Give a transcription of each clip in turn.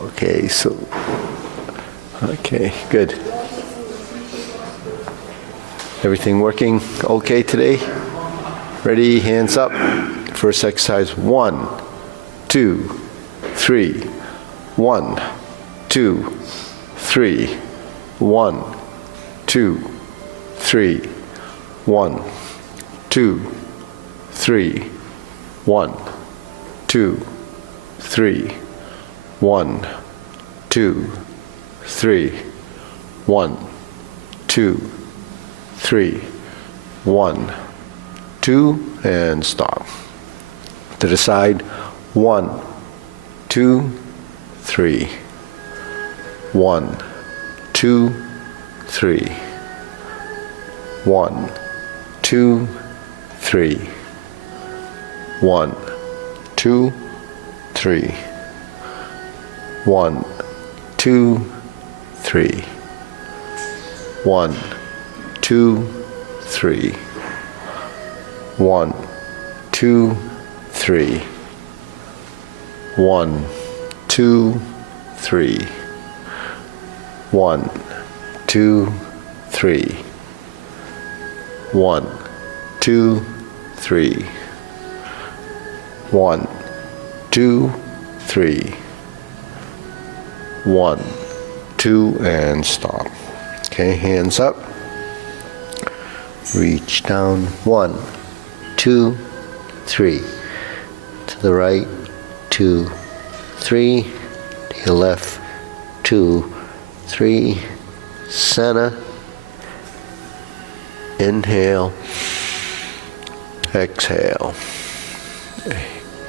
Okay, so, okay, good. Everything working okay today? Ready, hands up. First exercise, 1, 2, 3. 1, 2, 3. 1, 2, 3. 1, 2, 3. 1, 2, 3. 1, 2, 3. 1, 2, 3. 1, 2, and stop. To the side, 1, 2, 3. 1, 2, 3. 1, 2, 3. 1, 2, 3. 1, 2, 3. 1, 2, 3. 1, 2, 3. 1, 2, 3. 1, 2, 3. 1, 2, 3. 1, 2, 3. 1, 2, and stop. Okay, hands up. Reach down. 1, 2, 3. To the right, 2, 3. To your left, 2, 3. Center. Inhale. Exhale.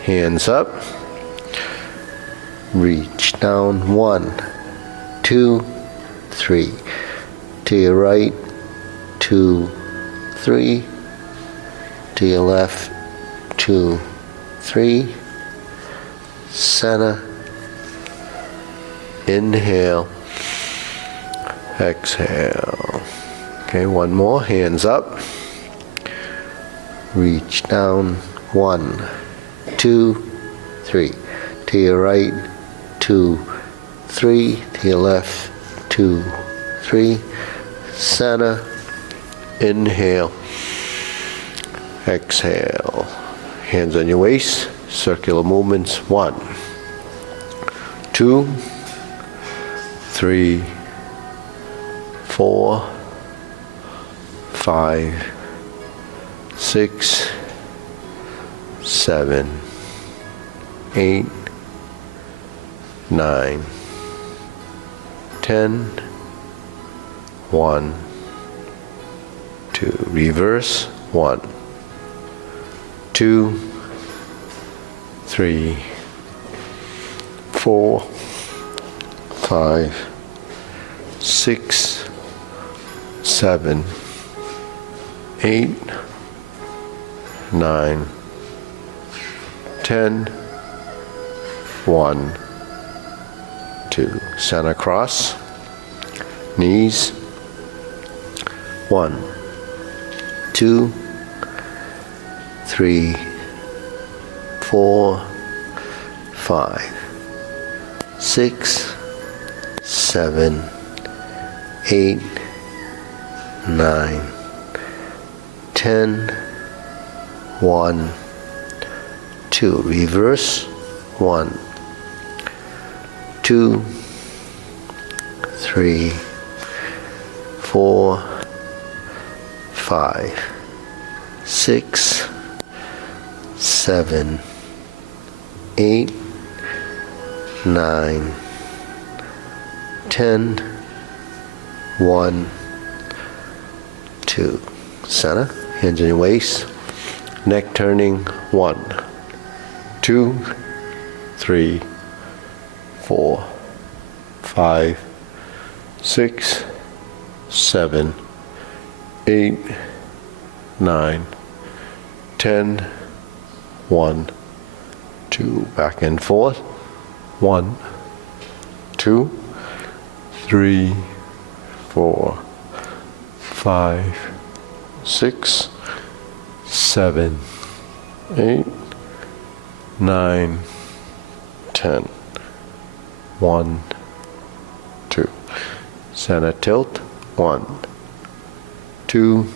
Hands up. Reach down. 1, 2, 3. To your right, 2, 3. To your left, 2, 3. Center. Inhale. Exhale. Okay, one more. Hands up. Reach down. 1, 2, 3. To your right, 2, 3. To your left, 2, 3. Center. Inhale. Exhale. Hands on your waist. Circular movements. 1, 2, 3, 4, 5, 6, 7, 8, 9, 10, 1, 2. Reverse. 1, 2, 3, 4, 5, 6, 7, 8, 9, 10, 1, 2. Center cross. Knees. 1, 2, 3, 4, 5, 6, 7, 8, 9, 10, 1, 2. Reverse. 1, 2, 3, 4, 5, 6, 7, 8, 9, 10, 1, 2. Center. Hands on your waist. Neck turning. 1, 2, 3, 4, 5, 6, 7, 8, 9, 10, 1, 2. Back and forth. 1, 2, 3, 4, 5, 6, 7, 8, 9, 10. 1, 2. Center tilt. 1, 2,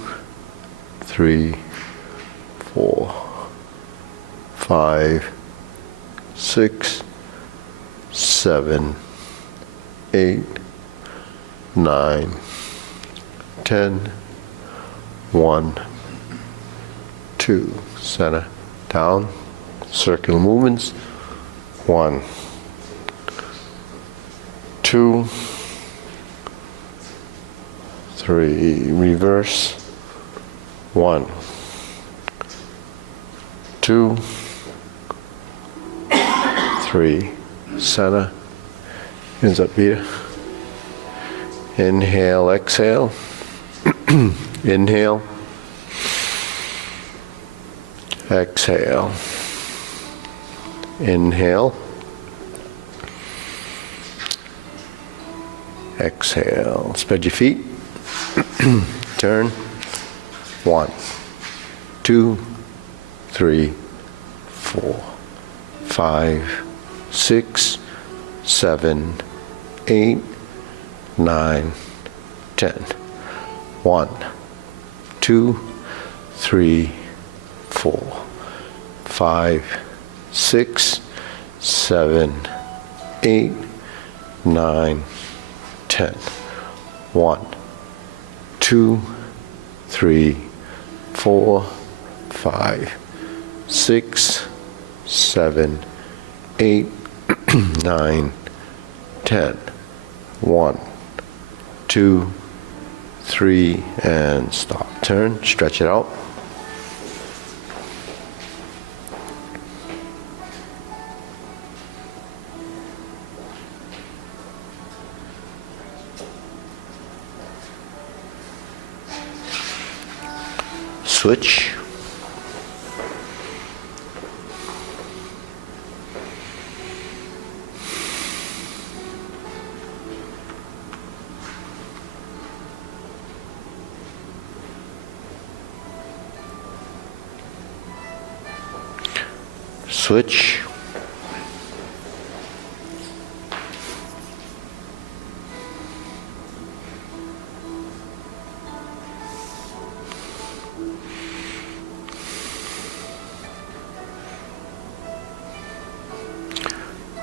3, 4, 5, 6, 7, 8, 9, 10. 1, 2. Center down. Circular movements. 1, 2, 3. Reverse. 1, 2, 3. Center. Hands up here. Inhale, exhale. Inhale. Exhale. Inhale. Exhale. Spread your feet. Turn. 1, 2, 3, 4, 5, 6, 7, 8, 9, 10. 1, 2, 3, 4, 5, 6, 7, 8, 9, 10. 1, 2, 3, 4, 5, 6, 7, 8, 9, 10. 1, 2, 3, and stop. Turn, stretch it out. Switch. Switch.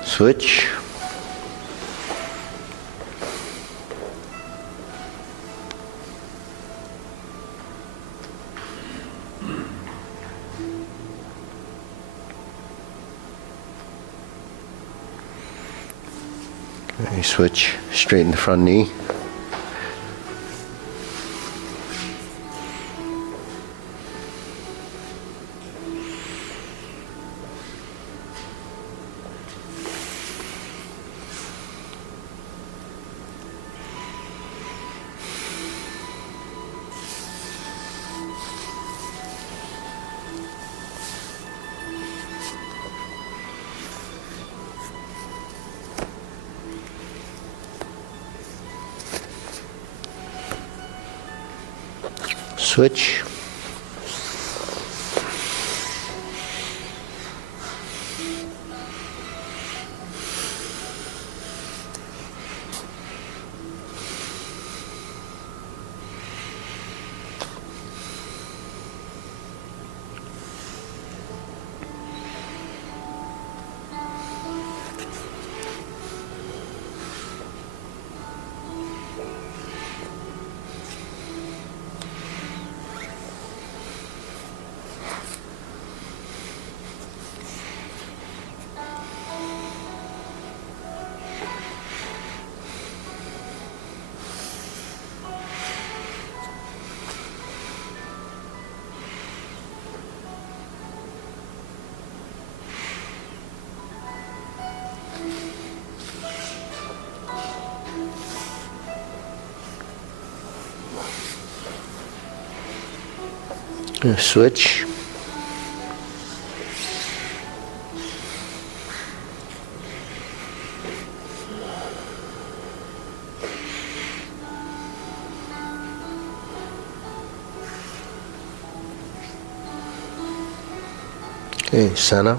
Switch. Okay, switch, straighten the front knee. Switch. Switch. Okay, center.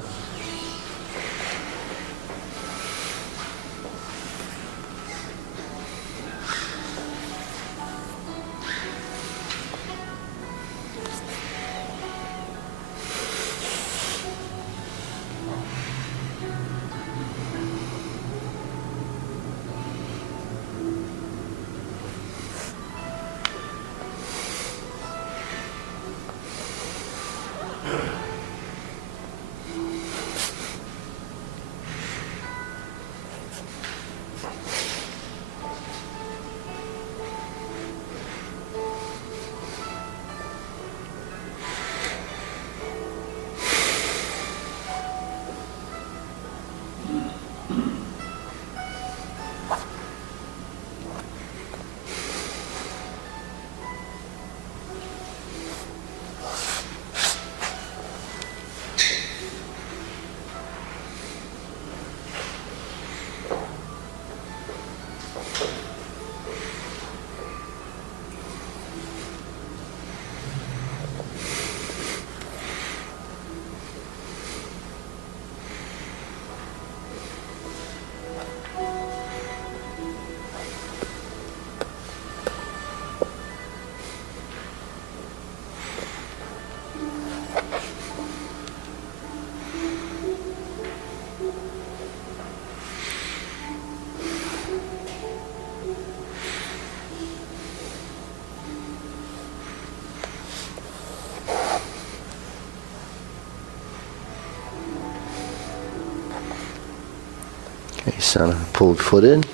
Okay, center, pulled foot in.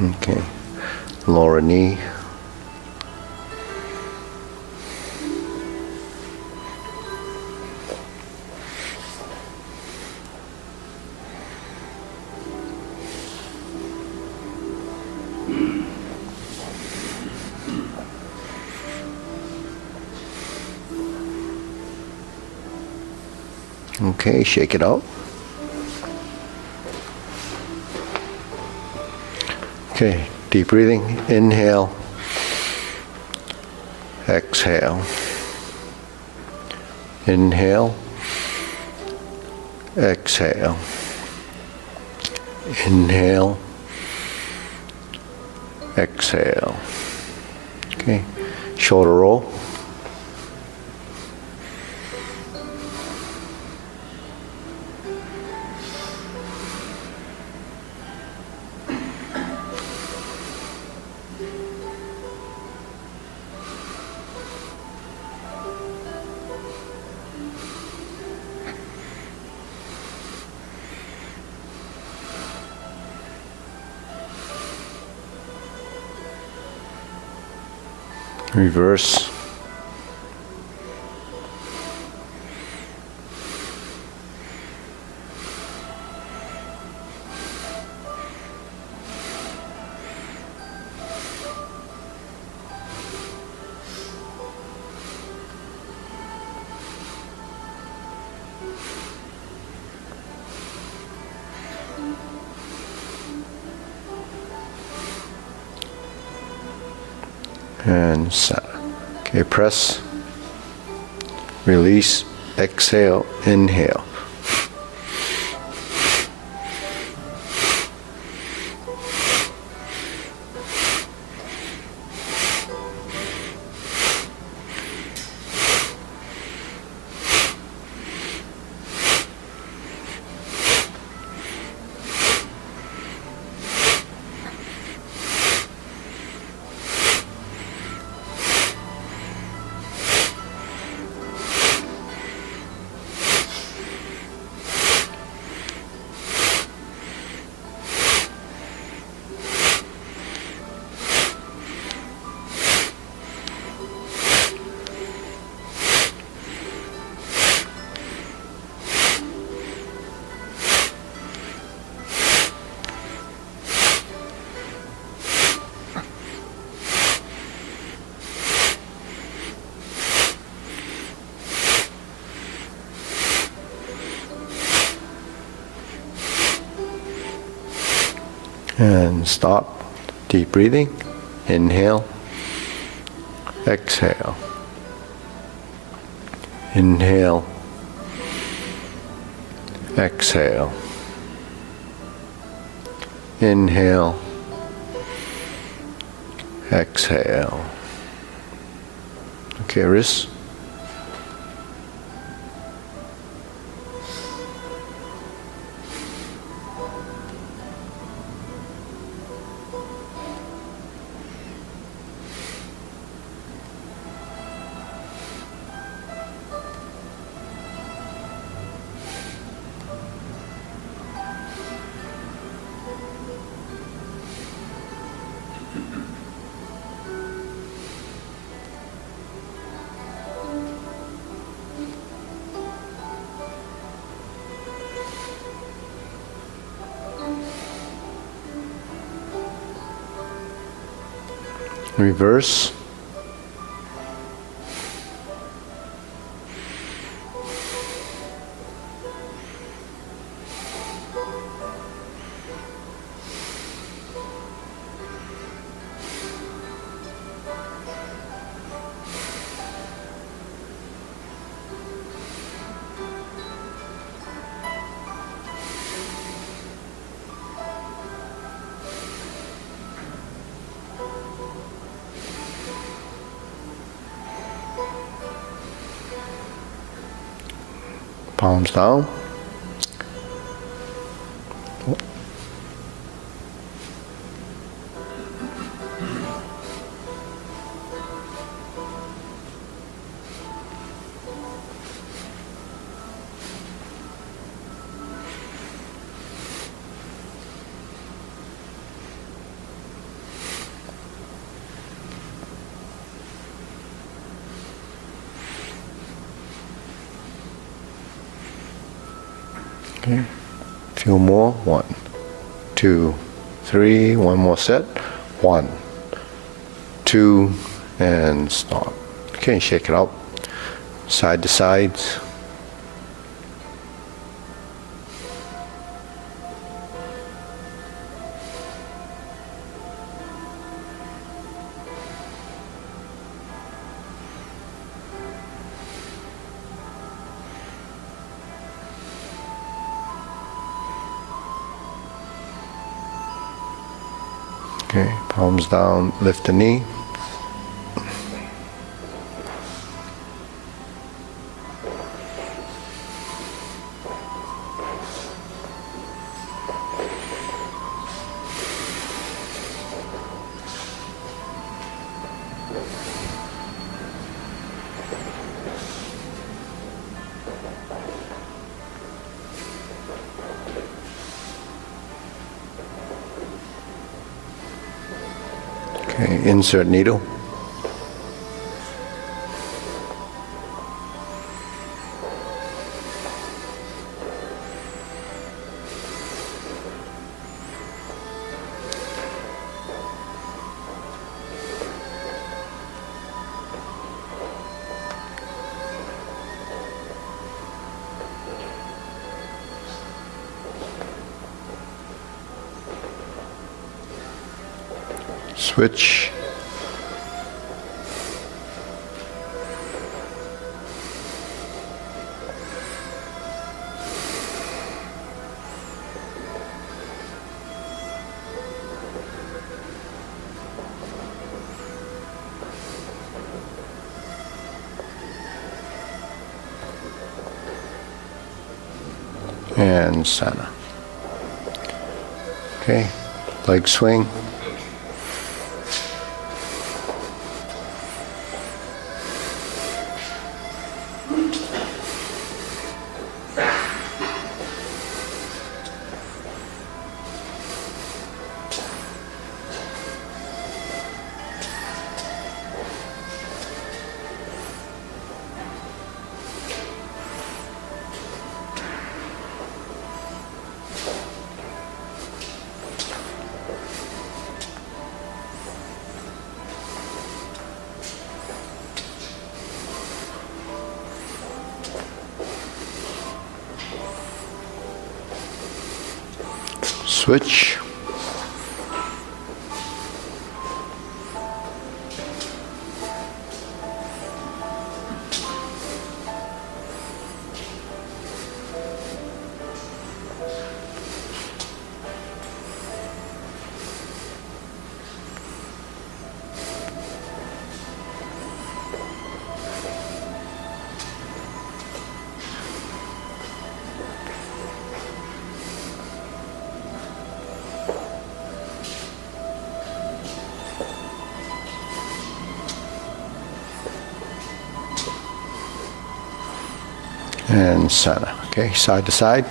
Okay, lower knee. Okay, shake it out. Okay, deep breathing. Inhale. Exhale. Inhale. Exhale. Inhale. Exhale. Okay, shoulder roll. Reverse. And center. Okay, press, release, exhale, inhale. And stop. Deep breathing. Inhale. Exhale. Inhale. Exhale. Inhale. Exhale. Okay, wrists. Reverse. palms down. Okay, few more. 1, 2, 3. One more set. 1, 2, and stop. Okay, shake it out. Side to sides. Okay, palms down, lift the knee. Okay, insert needle. Switch. And center. Okay, leg swing. Switch. And center. Okay, side to side.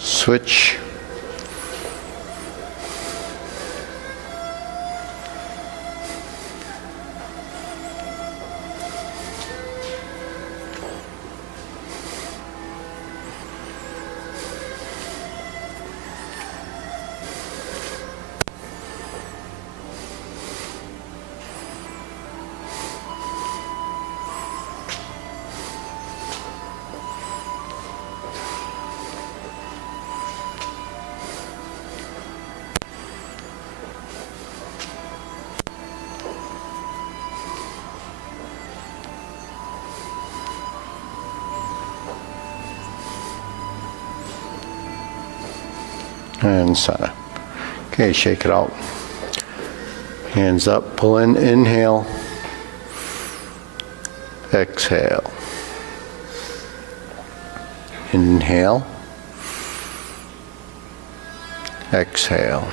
Switch. and center. Okay, shake it out. Hands up, pull in, inhale, exhale. Inhale, exhale.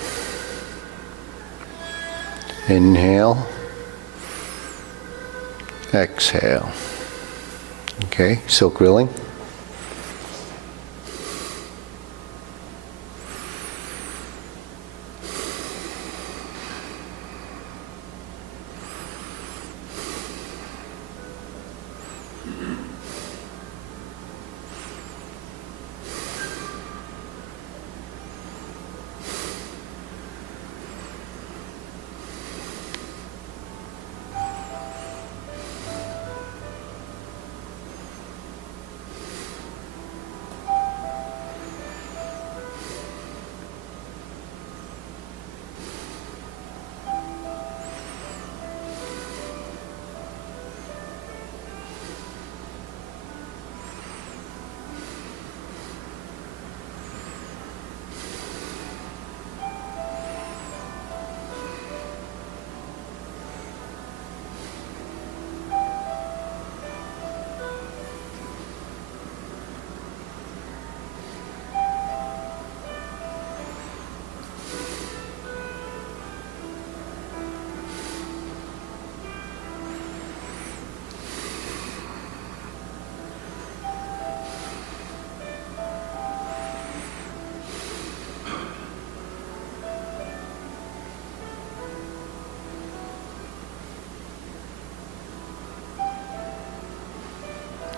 Inhale, exhale. Okay, silk grilling.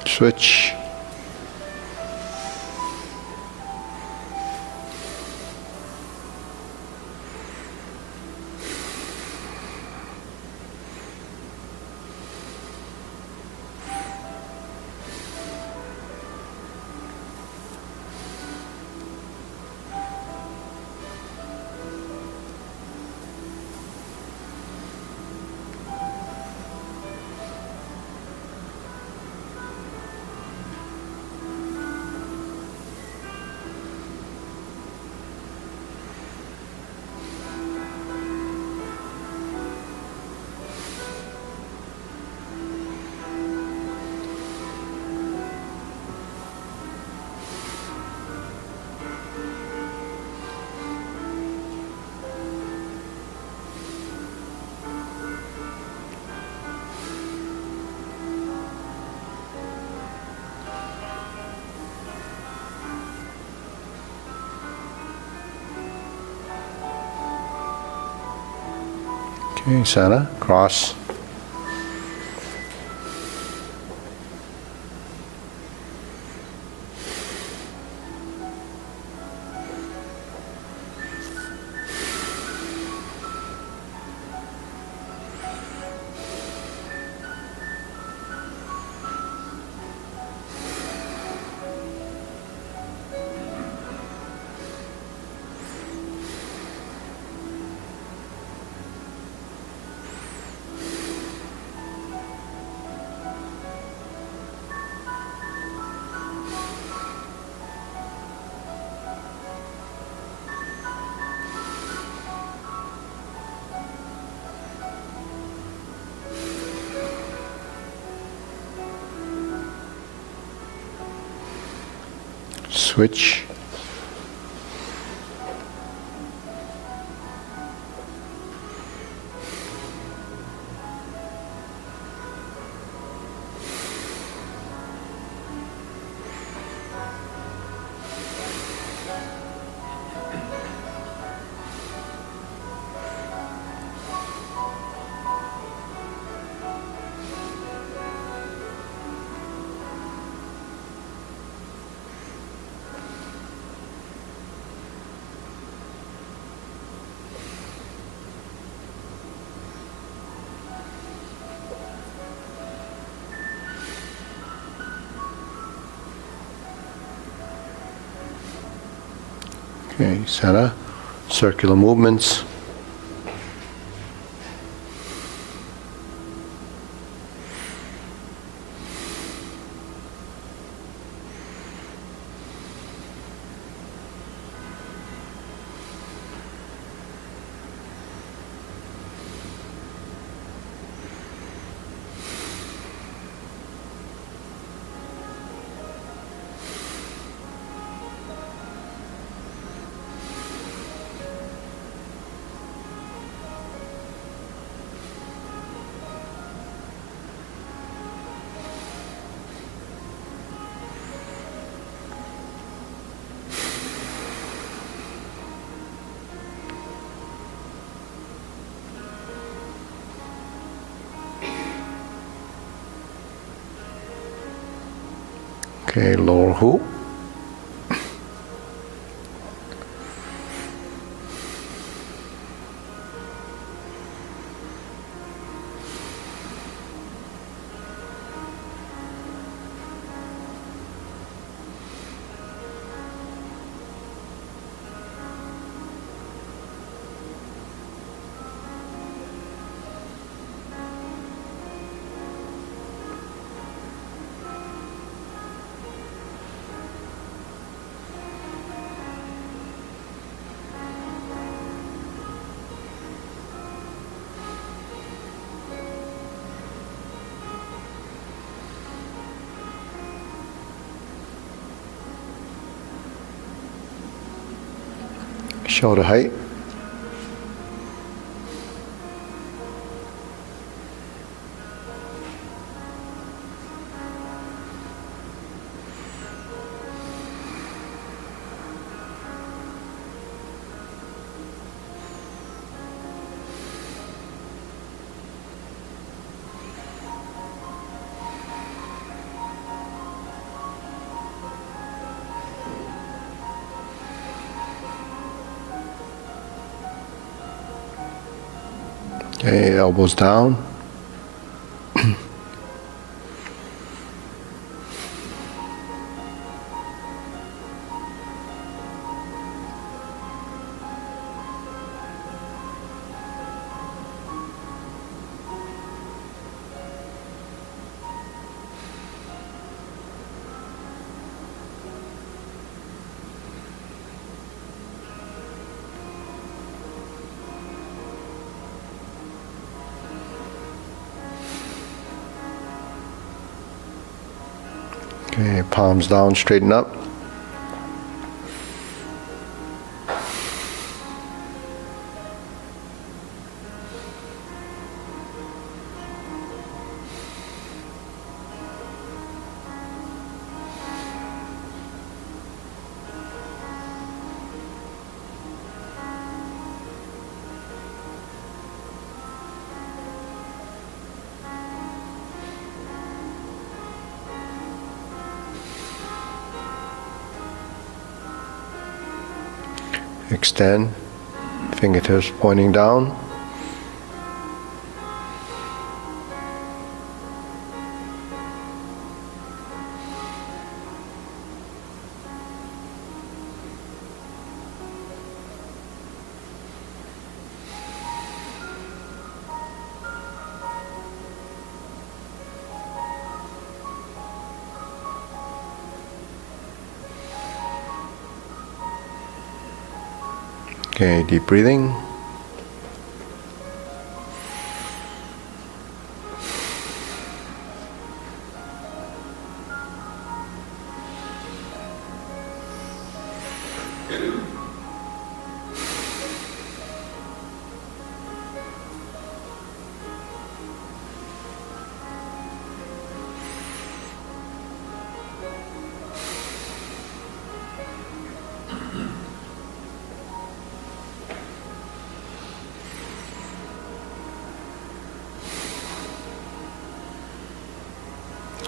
Switch. Okay, center, cross. Switch. Okay, center, circular movements. Okay, lower hoop. Shoulder height. Okay, elbows down. Okay, palms down, straighten up. Extend, fingertips pointing down. Okay, deep breathing.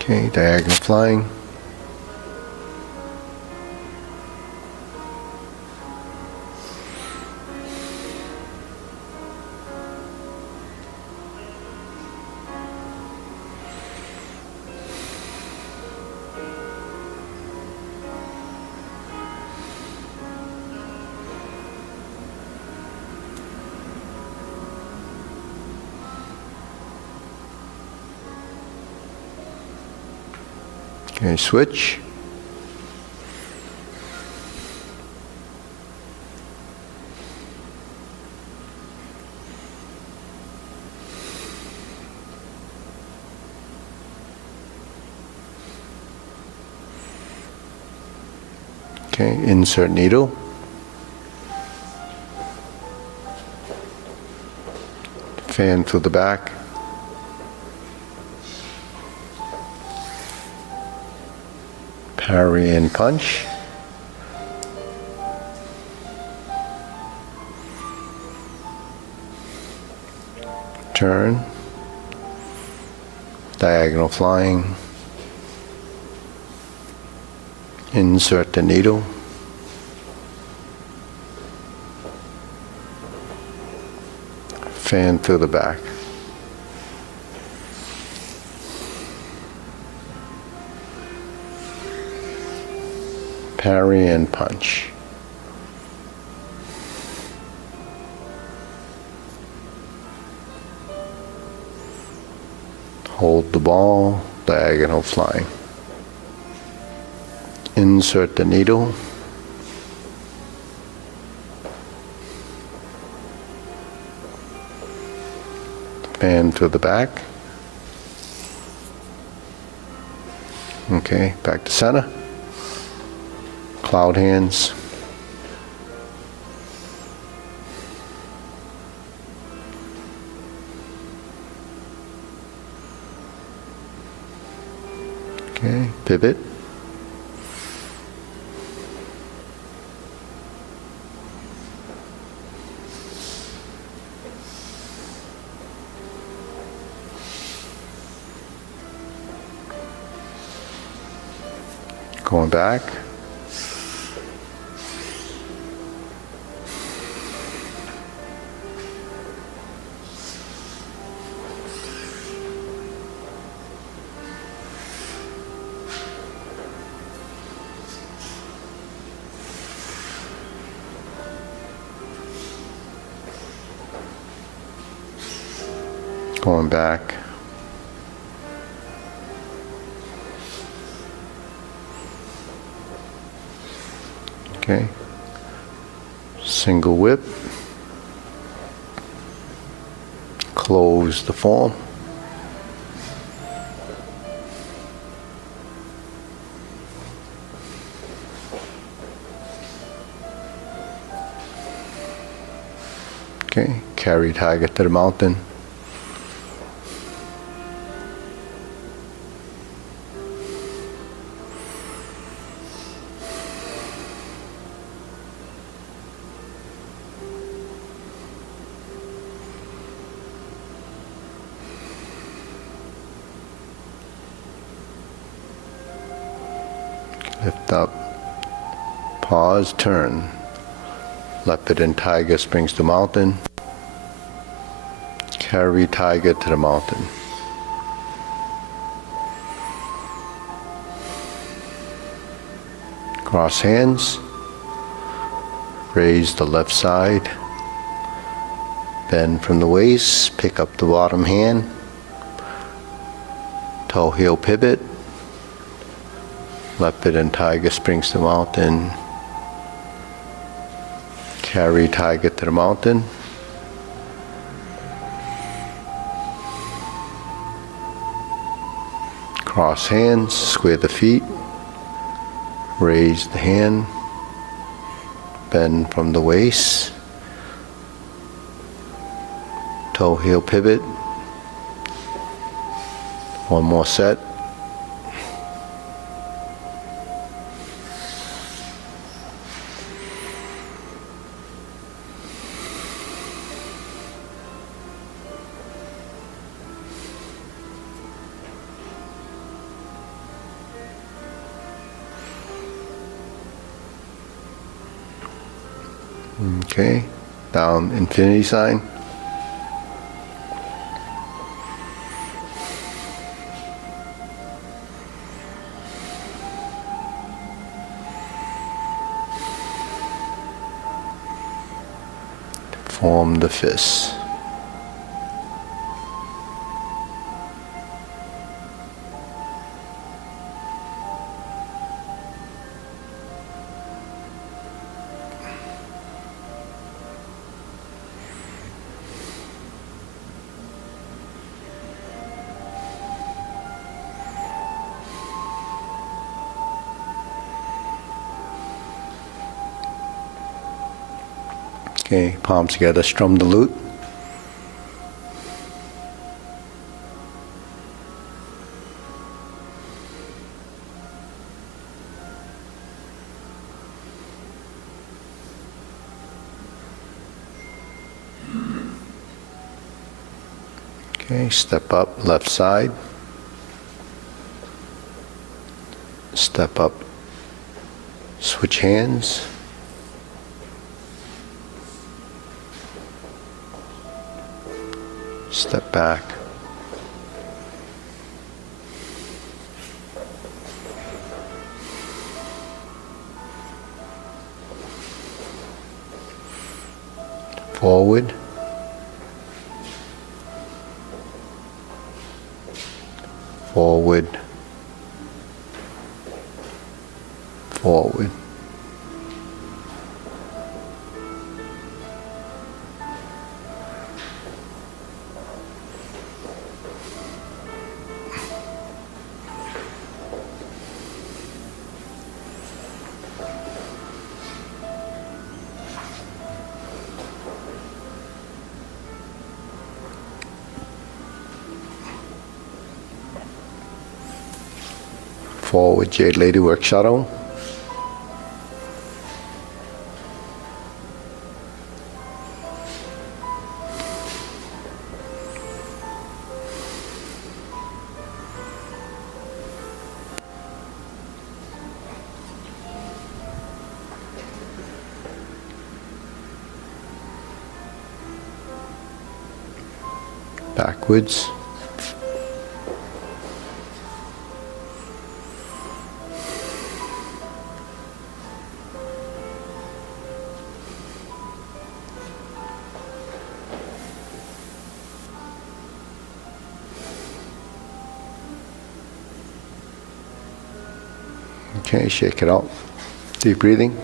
Okay, diagonal flying. Okay, switch. Okay, insert needle. Fan through the back. Parry and punch. Turn. Diagonal flying. Insert the needle. Fan through the back. Parry and punch. Hold the ball, diagonal flying. Insert the needle. Fan to the back. Okay, back to center. Cloud hands. Okay, pivot. Going back. Going back. Okay. Single whip. Close the form. Okay. Carry tiger to the mountain. Lift up, pause, turn. Leopard tiger springs to mountain. Carry tiger to the mountain. Cross hands. Raise the left side. Bend from the waist, pick up the bottom hand. Toe heel pivot. Leopard and tiger springs to mountain. Carry tiger to the mountain. Cross hands, square the feet. Raise the hand. Bend from the waist. Toe heel pivot. One more set. Okay, down infinity sign. Form the fist. Okay, palms together, strum the lute. Okay, step up, left side. Step up, Switch hands. Step back. Forward. Forward. Forward. Forward Jade Lady Work Shadow. Backwards. Okay, shake it out. Deep breathing.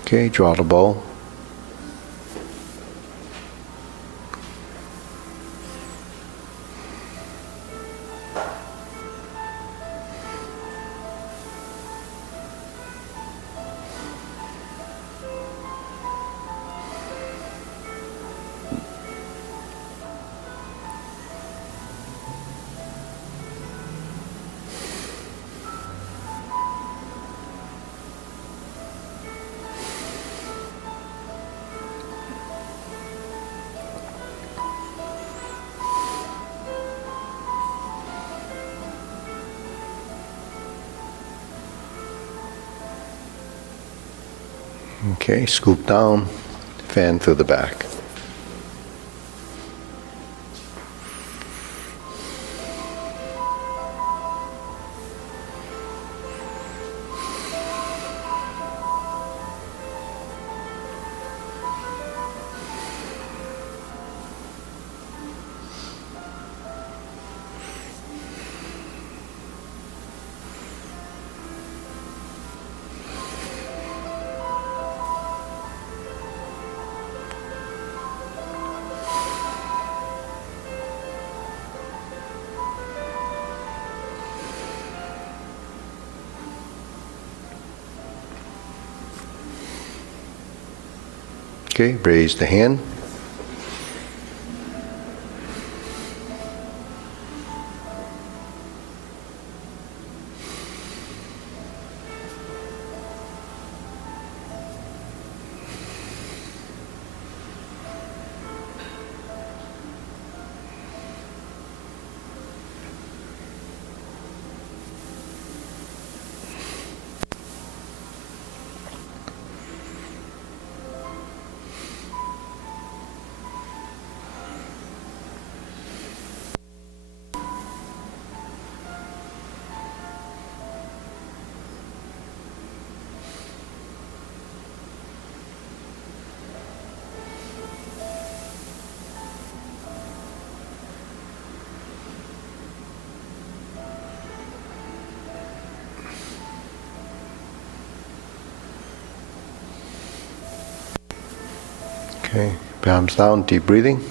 Okay, draw the bow. Okay, scoop down, fan through the back. Okay, raise the hand. Okay, palms down, deep breathing.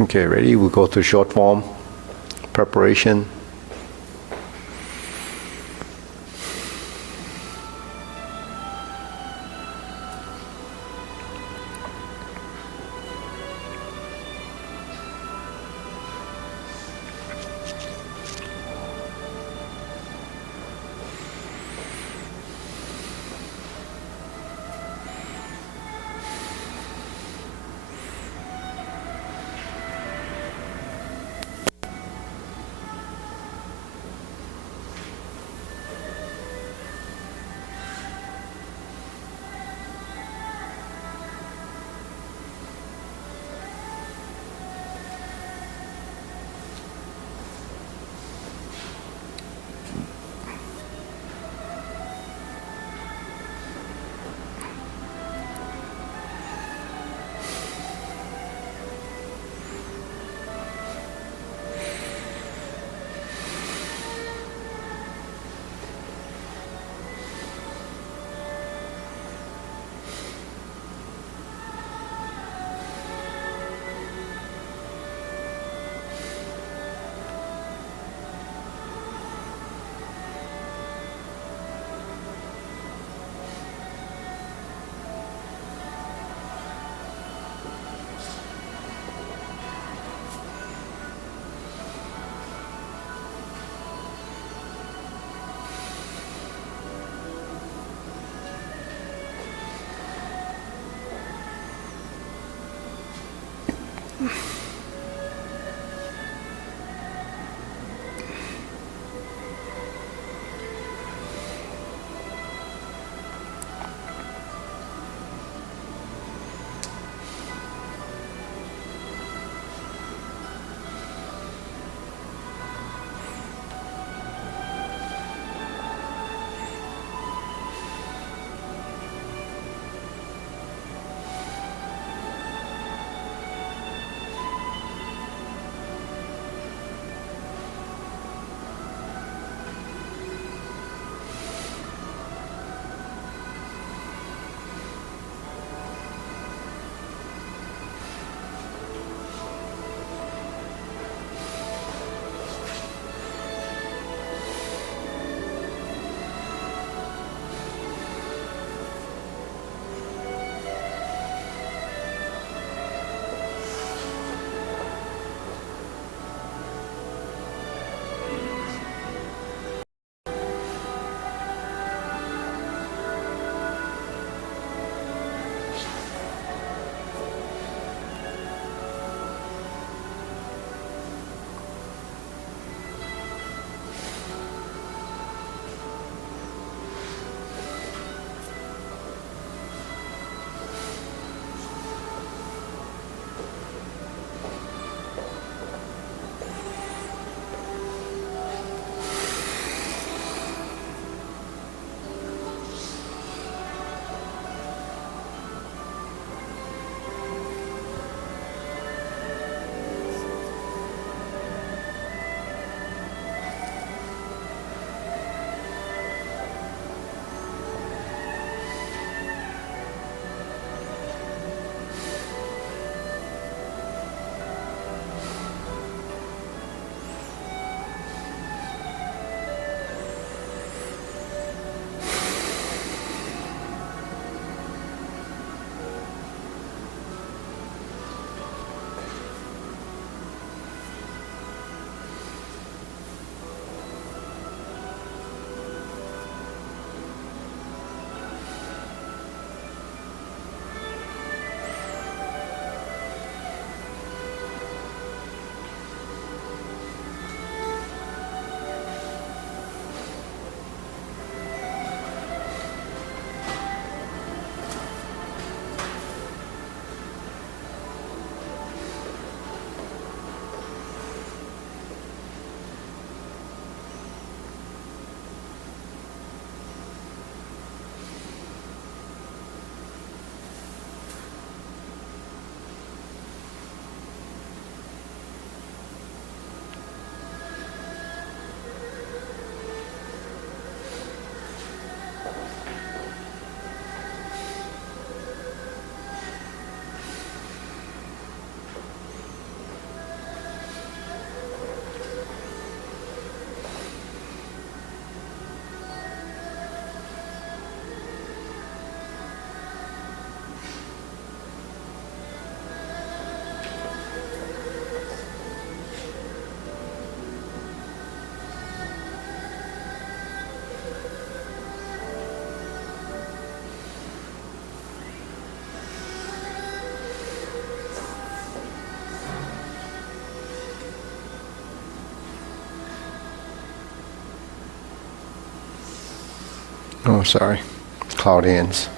Okay, ready? We'll go to short form preparation. Oh, sorry. Cloud hands.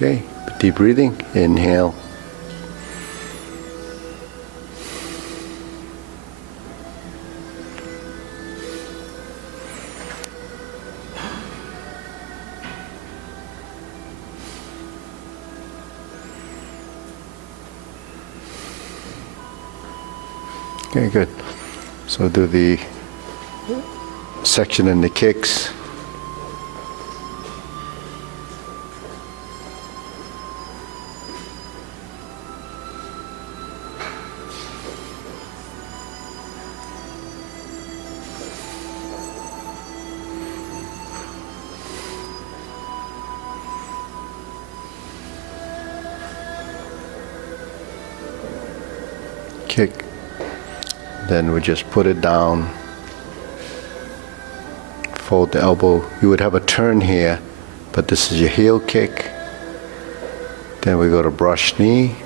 Okay, deep breathing. Inhale. Okay, good. So do the section in the kicks. Kick. Then we just put it down, fold the elbow. You would have a turn here, but this is your heel kick. Then we go to brush knee.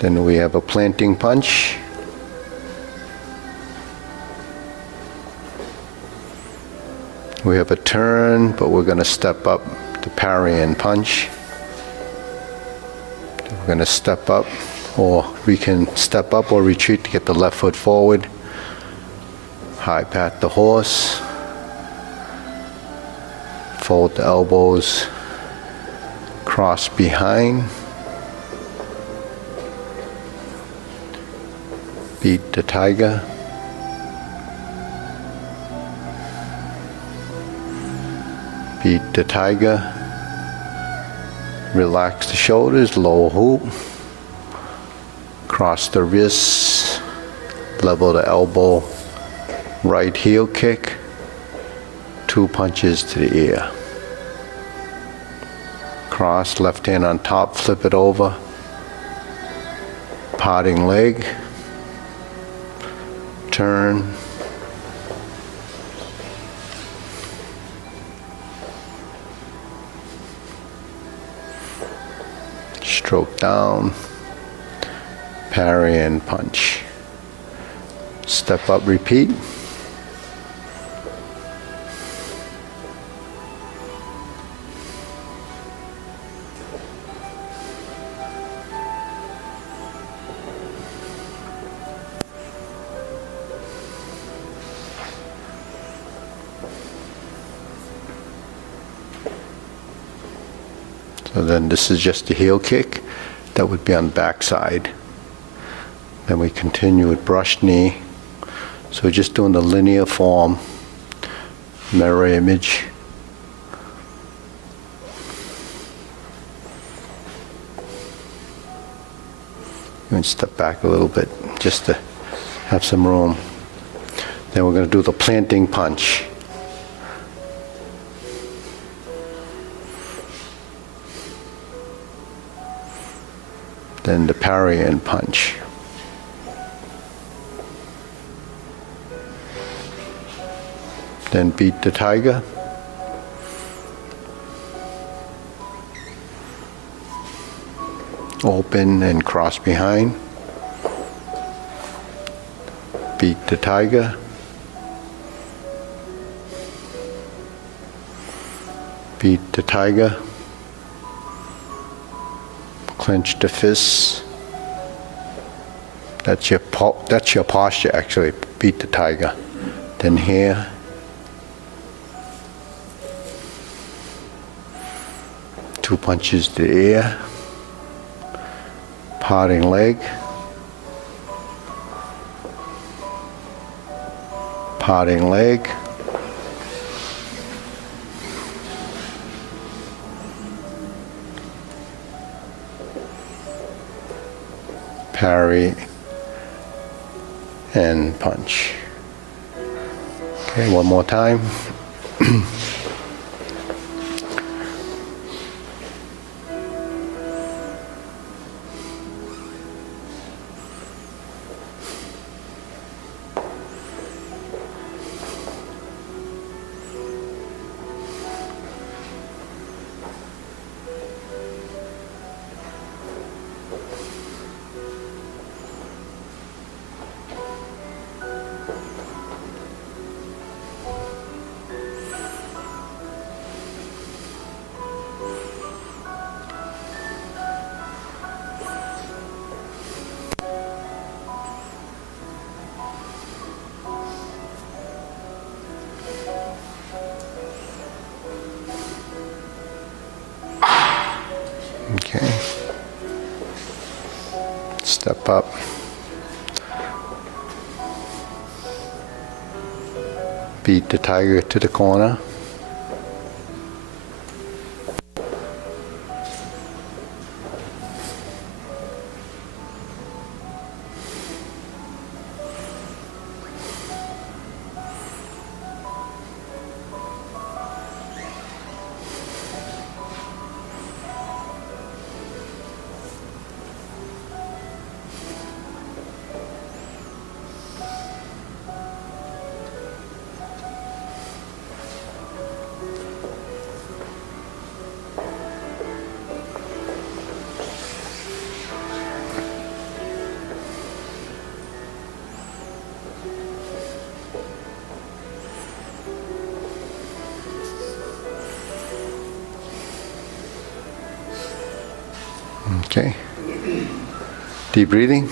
Then we have a planting punch. We have a turn, but we're going to step up to parry and punch. We're going to step up, or we can step up or retreat to get the left foot forward. High pat the horse. Fold the elbows. Cross behind. Beat the tiger. Beat the tiger. Relax the shoulders, lower hoop. Cross the wrists. Level the elbow. Right heel kick. 2 punches to the ear. Cross, left hand on top, flip it over. Parting leg. Turn. Stroke down, parry and punch. Step up, repeat. So then this is just a heel kick. That would be on the back side. Then we continue with brush knee. So we're just doing the linear form, mirror image. You can step back a little bit just to have some room. Then we're going to do the planting punch. Then the parry and punch. Then beat the tiger. Open and cross behind. Beat the tiger. Beat the tiger. Clench the fists. That's your posture, actually. Beat the tiger. Then here. Two punches to the ear. Parting leg. Parting leg. parry, and punch. Okay, one more time. Okay. Step up. Beat the tiger to the corner. Okay. Deep breathing.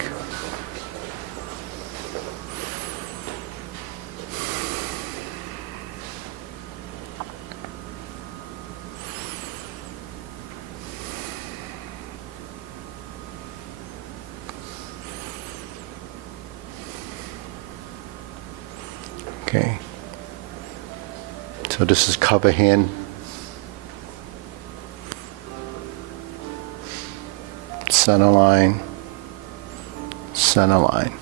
Okay. So this is cover hand. Center line, center line.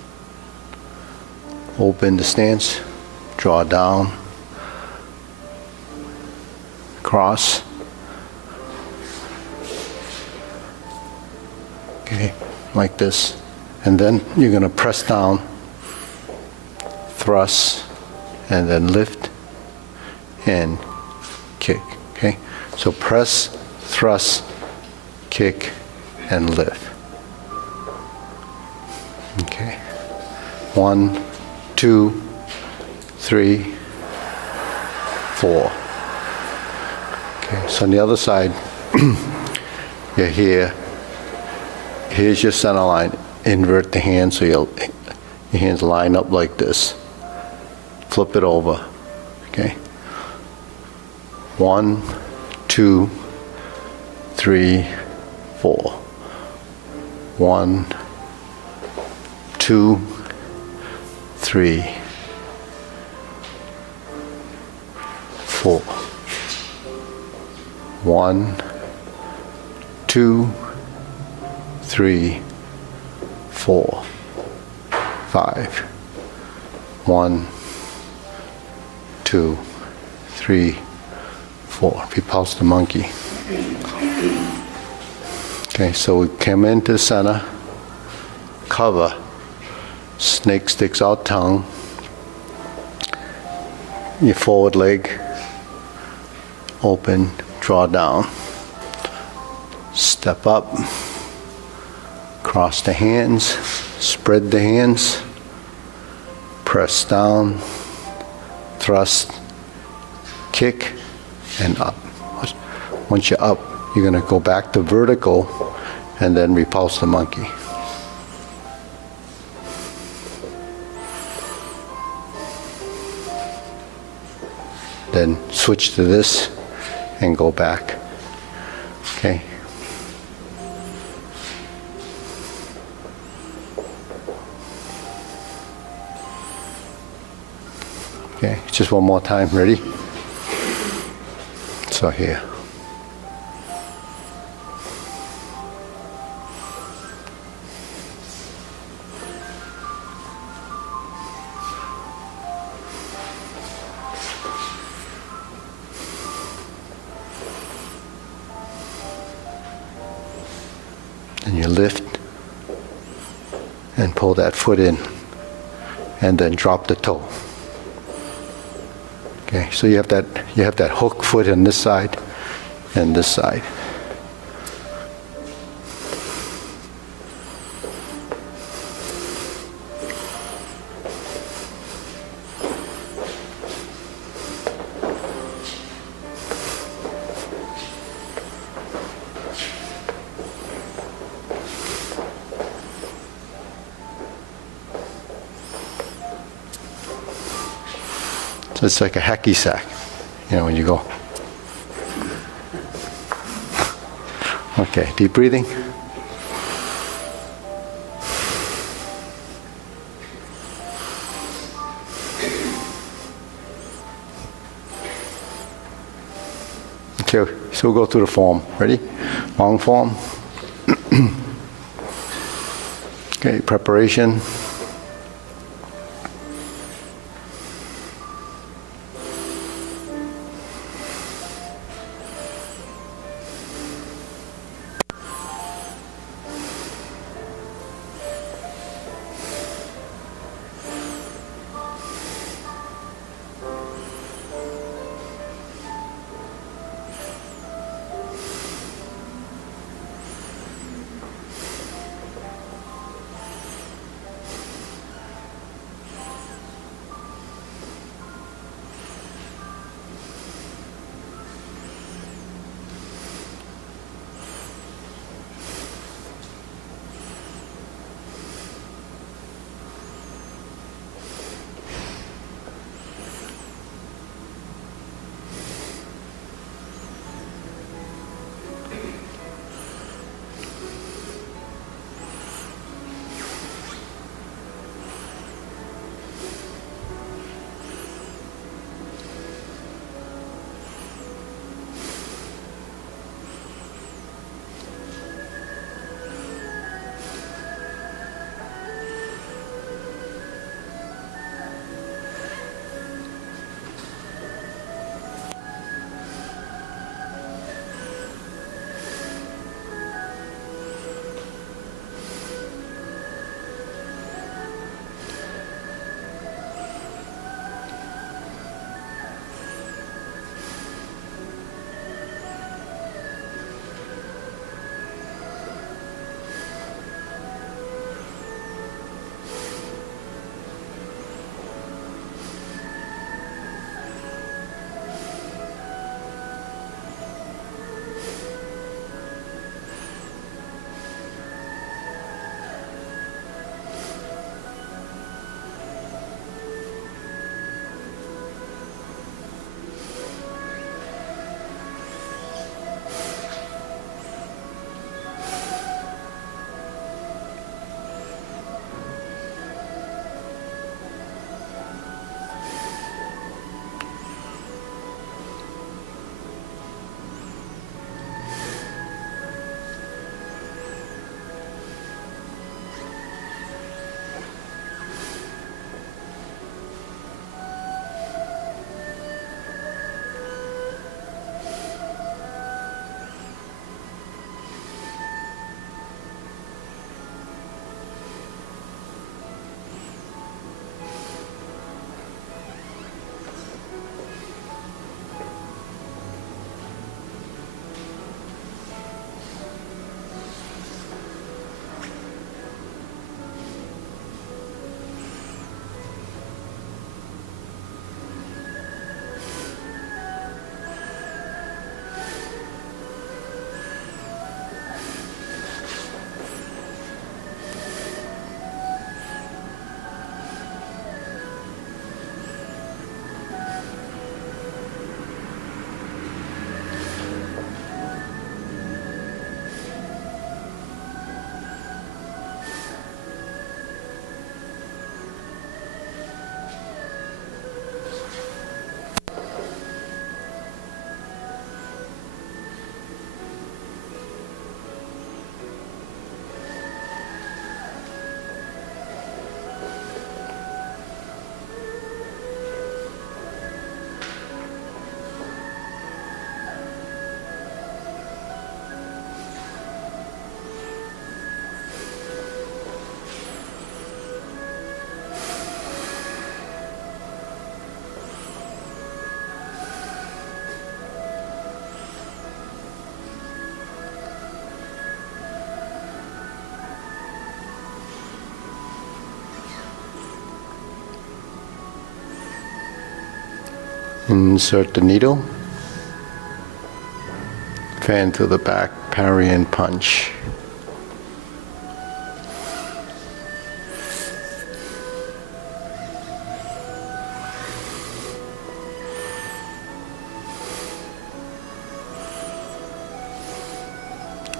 Open the stance, draw down, cross. Okay, like this. And then you're going to press down, thrust, and then lift and kick. Okay, so press, thrust, kick, and lift. Okay. 1, 2, 3, 4. Okay, so on the other side, you're here. Here's your center line. Invert the hand so your hands line up like this. Flip it over. Okay. 1, 2, 3, 4. 1, 2, 3, 4. 1, 2, 3, 4, 5. 1, 2, 3, 4. Repulse the monkey. Okay, so we come into the center, cover, snake sticks out tongue, your forward leg, open, draw down, step up, cross the hands, spread the hands, press down, thrust, kick, and up. Once you're up, you're going to go back to vertical and then repulse the monkey. Then switch to this and go back. Okay. Okay, just one more time. Ready? So here. And you lift and pull that foot in, and then drop the toe. Okay, so you have that hook foot on this side and this side. So it's like a hacky sack, when you go. Okay, deep breathing. Okay, so we'll go through the form. Ready? Long form. Okay, preparation. Insert the needle. Fan through the back, parry and punch.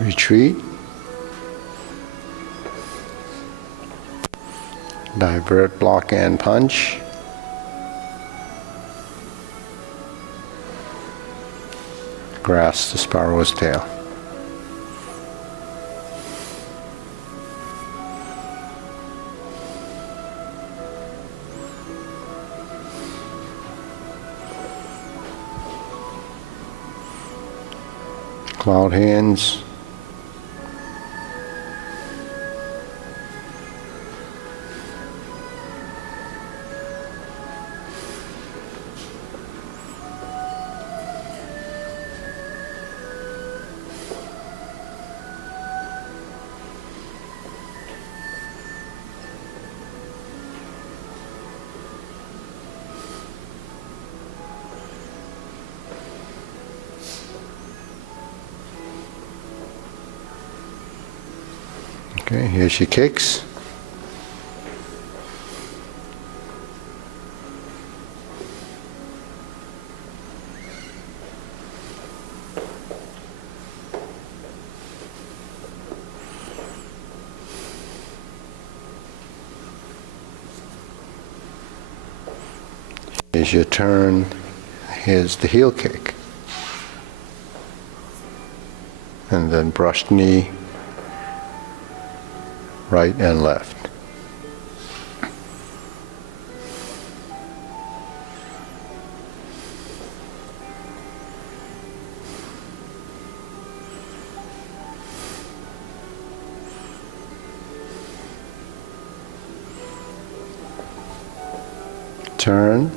Retreat. Divert, block and punch. Grasp the sparrow's tail. Cloud hands. Okay, here she kicks. Here's your turn. Here's the heel kick. And then brushed knee, right and left. Turn.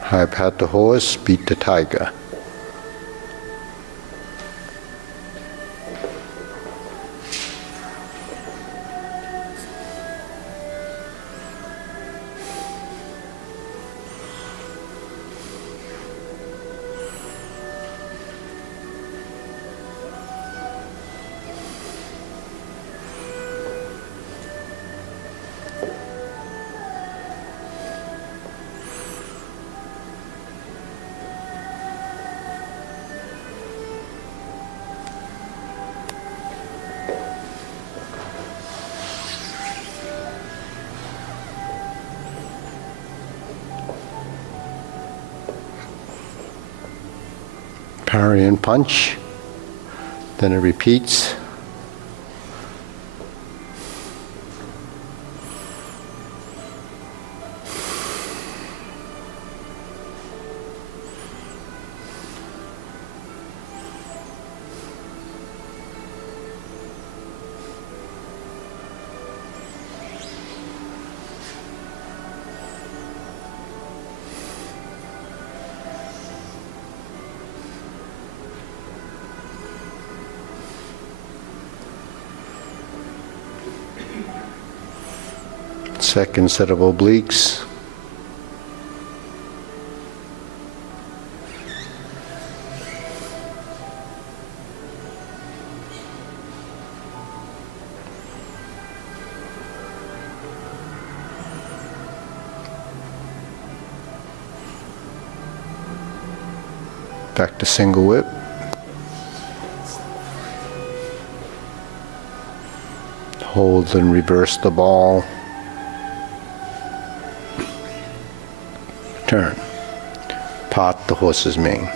High pat the horse, beat the tiger. Parry and punch. Then it repeats. Second set of obliques. Back to single whip. Hold and reverse the ball. Turn. Part the horse's mane.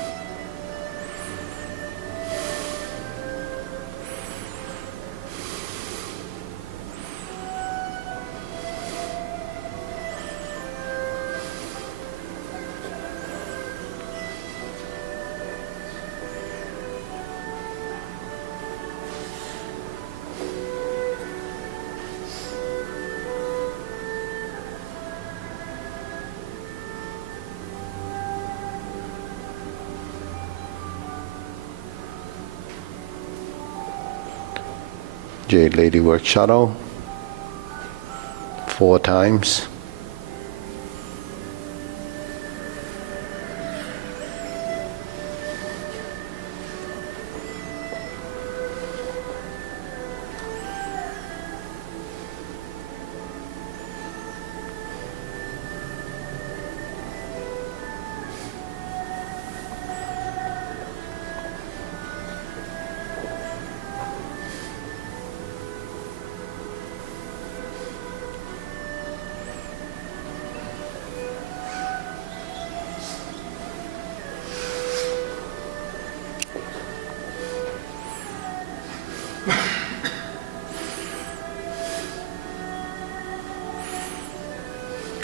Jade Lady Work Shuttle 4 times.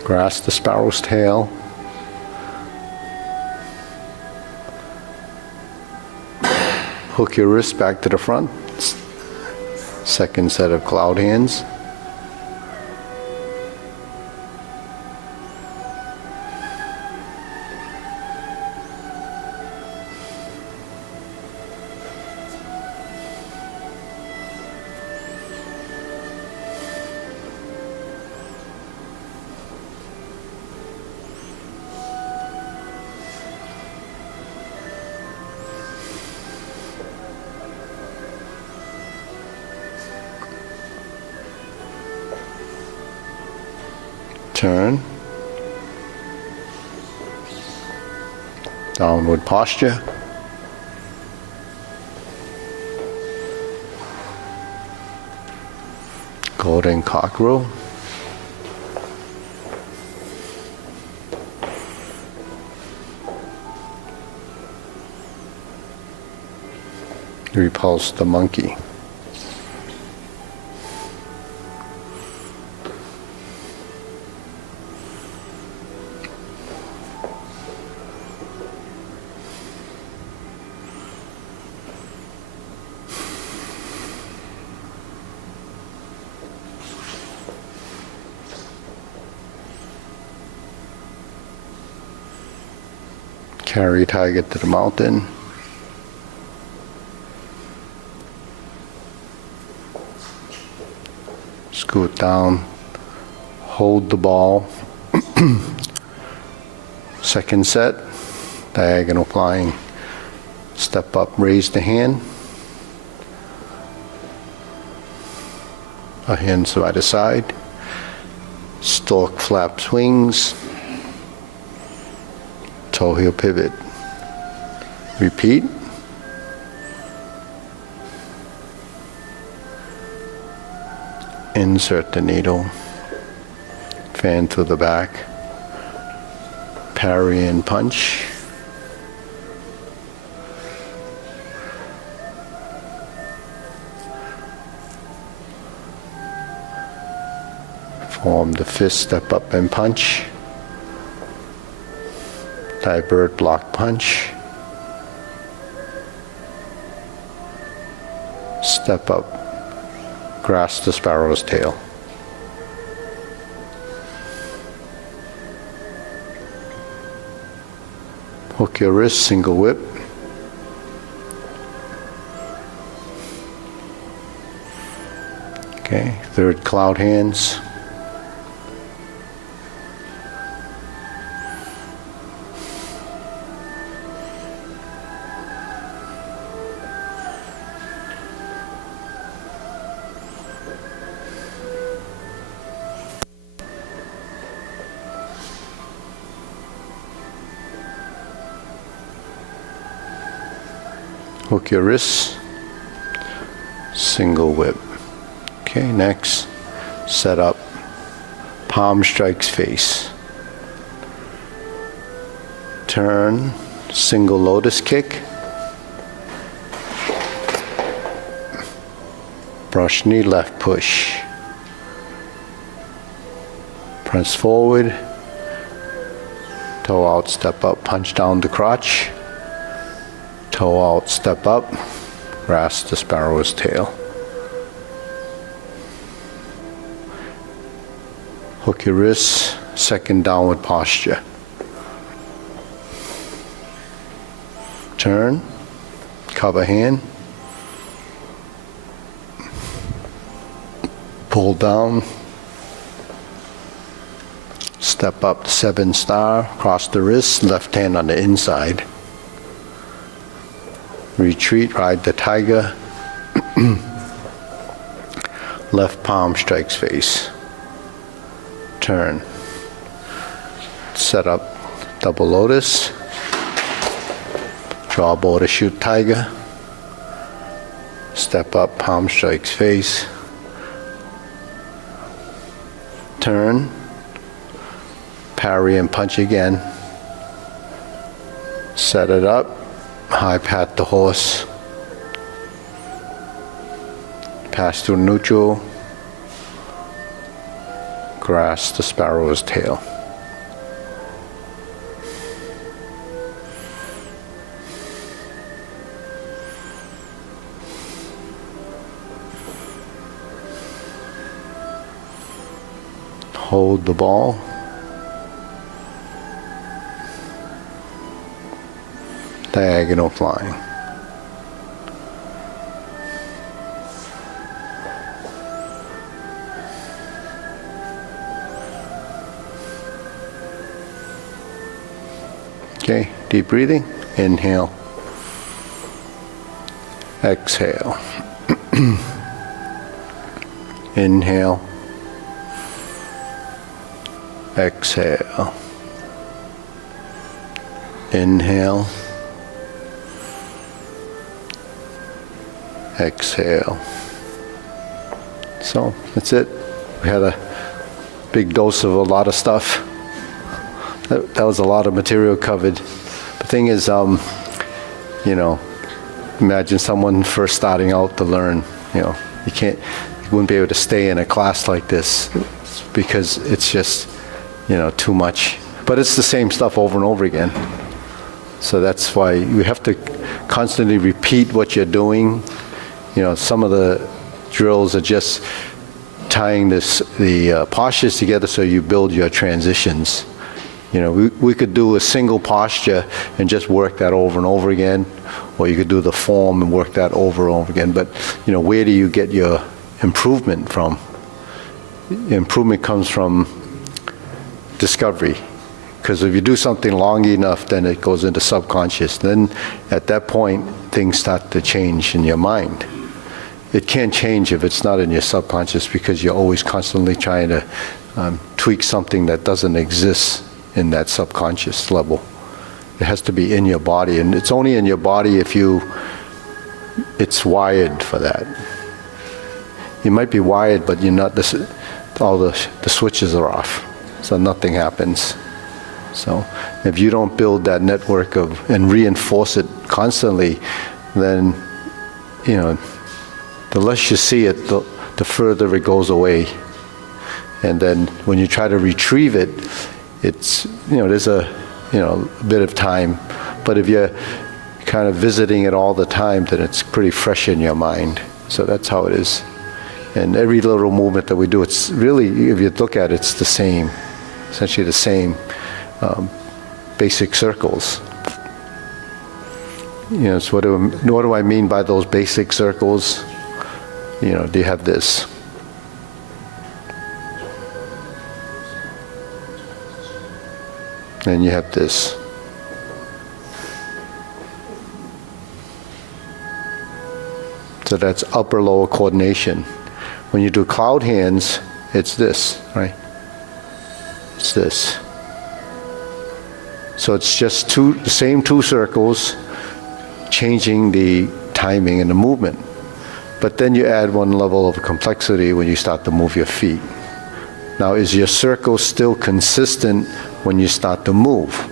Grasp the sparrow's tail. Hook your wrist back to the front. Second set of cloud hands. Turn. Downward posture. Golden cockerel. Repulse the monkey. Carry tiger to the mountain. Scoot down. Hold the ball. Second set. Diagonal flying. Step up, raise the hand. A hand side to side. Stork flaps wings. Toe heel pivot. Repeat. Insert the needle. Fan to the back. Parry and punch. Form the fist, step up and punch. Thai bird block punch. Step up. Grasp the sparrow's tail. Hook your wrist, single whip. Okay, third cloud hands. Hook your wrists, single whip. Okay, next, set up, palm strikes face. Turn, single lotus kick. Brush knee, left push. Press forward, toe out, step up, punch down the crotch. Toe out, step up, grasp the sparrow's tail. Hook your wrists, second downward posture. Turn, cover hand. Pull down. Step up 7-star, cross the wrist, left hand on the inside. Retreat, ride the tiger. Left palm strikes face. Turn. Set up double lotus. Draw bow to shoot tiger. Step up, palm strikes face. Turn. Parry and punch again. Set it up. High pat the horse. Pass through neutral. Grasp the sparrow's tail. Hold the ball. Diagonal flying. Okay, deep breathing. Inhale. Exhale. Inhale. Exhale. Inhale. Exhale. So that's it. We had a big dose of a lot of stuff. That was a lot of material covered. The thing is, imagine someone first starting out to learn. You wouldn't be able to stay in a class like this because it's just, too much. But it's the same stuff over and over again. So that's why you have to constantly repeat what you're doing. Some of the drills are just tying the postures together so you build your transitions. We could do a single posture and just work that over and over again, or you could do the form and work that over and over again. But, where do you get your improvement from? Improvement comes from discovery. Because if you do something long enough, then it goes into subconscious. Then at that point, things start to change in your mind. It can't change if it's not in your subconscious because you're always constantly trying to tweak something that doesn't exist in that subconscious level. It has to be in your body, and it's only in your body if it's wired for that. You might be wired, but you're not, all the switches are off, so nothing happens. So if you don't build that network and reinforce it constantly, then, the less you see it, the further it goes away. And then when you try to retrieve it, it's, there's a bit of time. But if you're kind of visiting it all the time, then it's pretty fresh in your mind. So that's how it is. And every little movement that we do, it's really, if you look at it, it's the same, essentially the same basic circles. So what do I mean by those basic circles? Do you have this? And you have this. So that's upper-lower coordination. When you do cloud hands, it's this, right? It's this. So it's just the same two circles, changing the timing and the movement. But then you add one level of complexity when you start to move your feet. Now, is your circle still consistent when you start to move?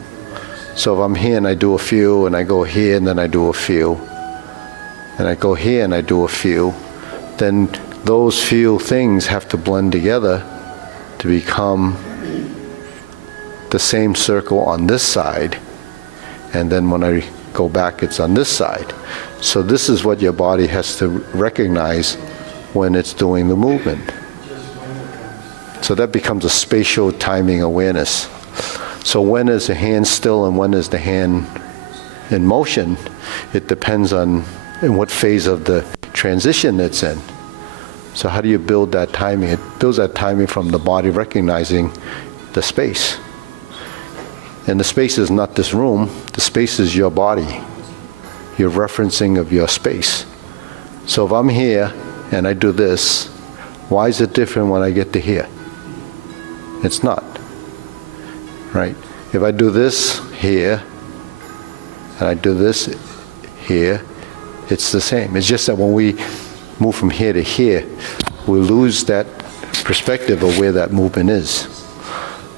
So if I'm here and I do a few, and I go here and then I do a few, and I go here and I do a few, then those few things have to blend together to become the same circle on this side, and then when I go back, it's on this side. So this is what your body has to recognize when it's doing the movement. So that becomes a spatial timing awareness. So when is the hand still and when is the hand in motion? It depends on in what phase of the transition it's in. So how do you build that timing? It builds that timing from the body recognizing the space. And the space is not this room, the space is your body. Your referencing of your space. So if I'm here and I do this, why is it different when I get to here? It's not, right? If I do this here and I do this here, it's the same. It's just that when we move from here to here, we lose that perspective of where that movement is.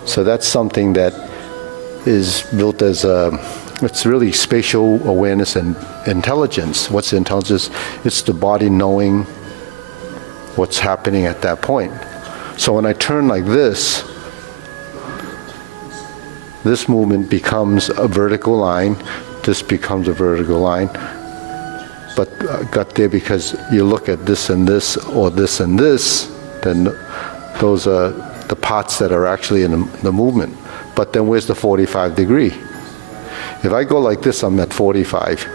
So that's something that is built as it's really spatial awareness and intelligence. What's the intelligence? It's the body knowing what's happening at that point. So when I turn like this movement becomes a vertical line, this becomes a vertical line. But I got there because you look at this and this, or this and this, then those are the parts that are actually in the movement. But then where's the 45 degree? If I go like this, I'm at 45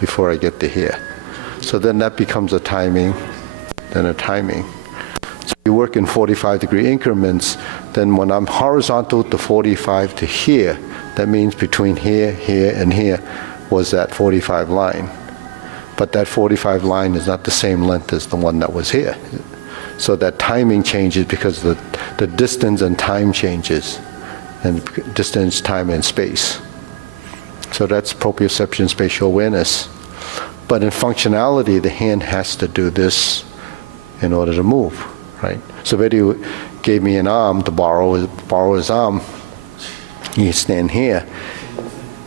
before I get to here. So then that becomes a timing, then a timing. So you work in 45 degree increments, then when I'm horizontal to 45 to here, that means between here, here, and here was that 45 line. But that 45 line is not the same length as the one that was here. So that timing changes because the distance and time changes, and distance, time, and space. So that's proprioception, spatial awareness. But in functionality, the hand has to do this in order to move, right? So if Eddie gave me an arm to borrow his arm, he stand here.